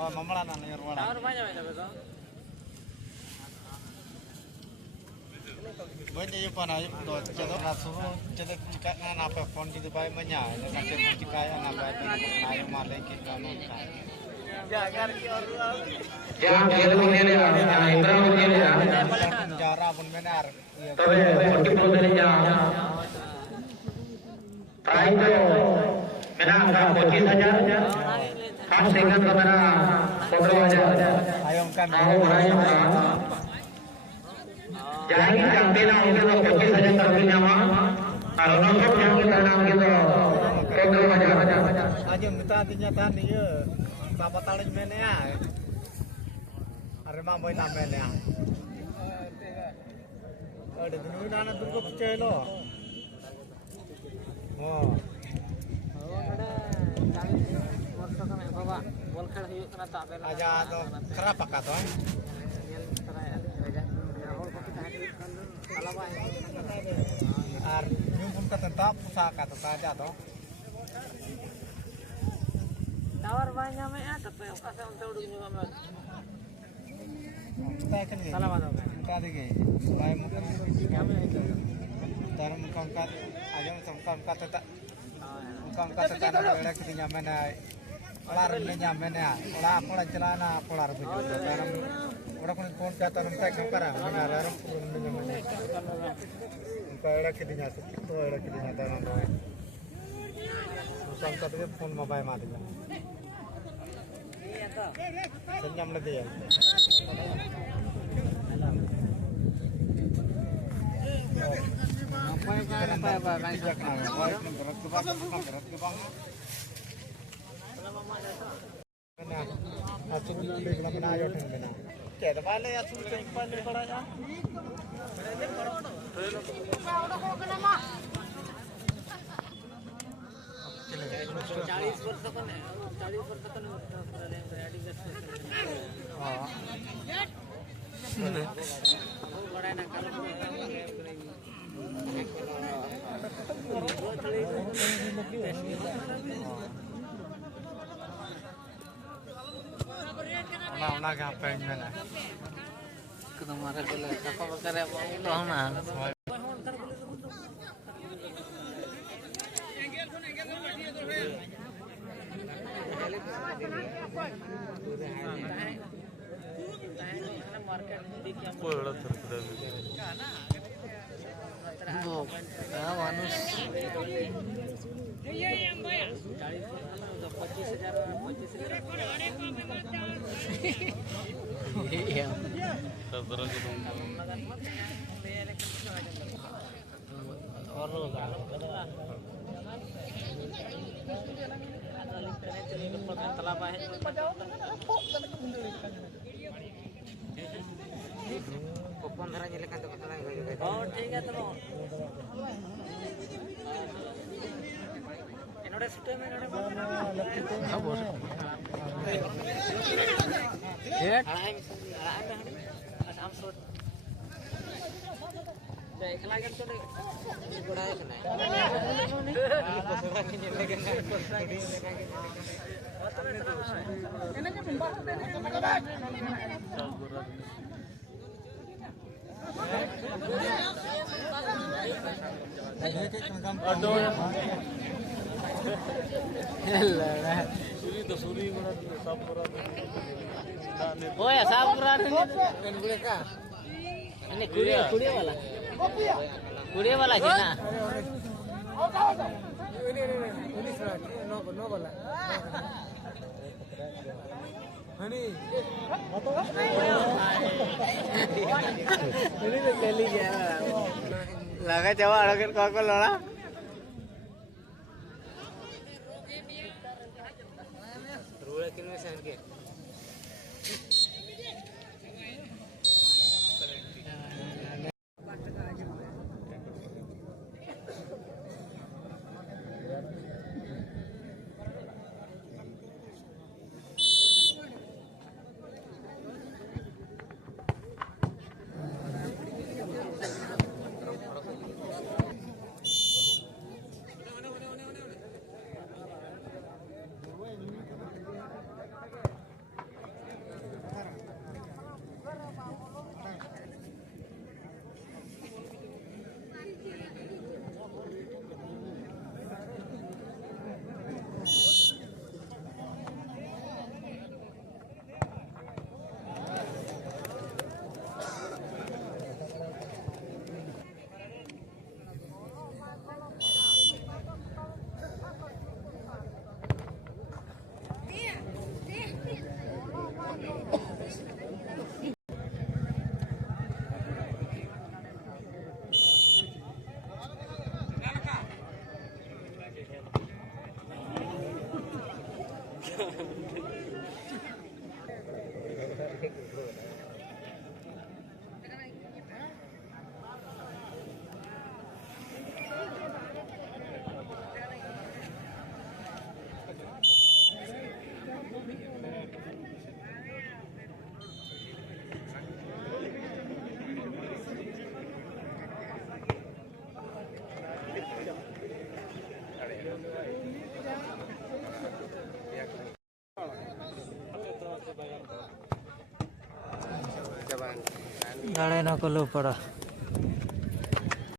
Oh, mamalah nanya rumah. Banyak yang panai itu jadi langsung jadi jika apa pun di Dubai banyak, nanti jika apa itu naik malah kita nonton. Jangan kelihatan ya, Indra mungkin ya. Cara pun benar. Tapi motif modelnya, terakhir मेरा आपका 25,000 आप second का मेरा 15,000 आओ भाई जाएंगे जानते ना होंगे तो 25,000 कर देंगे हम और उनको जाएंगे करना होंगे तो 15,000 aja minta kenyataan dia dapat tarik mana ya ada mampu namanya ya ada dulu nana dulu percaya lo oh aja tuh kerap pakai tuh ar nyumpun ke tetap pusaka tuh aja tuh tawar banyak mah tapi kasih untuk udah juga mah kita kan salah mana kita deh supaya mungkin kami itu taruh muka aja muka tetap muka tetap ada kita nyaman Polar ini nyaman ya, polar celana, polar baju. Orang pun pun kata rentek sekarang, benar orang pun nyaman. Kalau orang kita nyasut, itu orang kita nyata nampai. Susah tapi pun mobile mati lah. Senyum lagi ya. Apa kan sejak nama, berat kebang. Benar, asul di dalam ayo benar. Kita balik asul ke balik beraya. Nah, ngapain mana? Kita marah dulu. Apa berkarya mau tahu mana? Manus. Iya. Oh, ठीक है तो इन्होंने सुटे में इन्होंने हाँ बोल ये हम सोच देखला के तो बड़ा है Oh ya sapuran ini kuliah wala Cina ini surat no wala ini ले लीजिए लगा जवा अगर को लोड़ा रूल किन में सेंड के गाड़े ना को लो पड़ा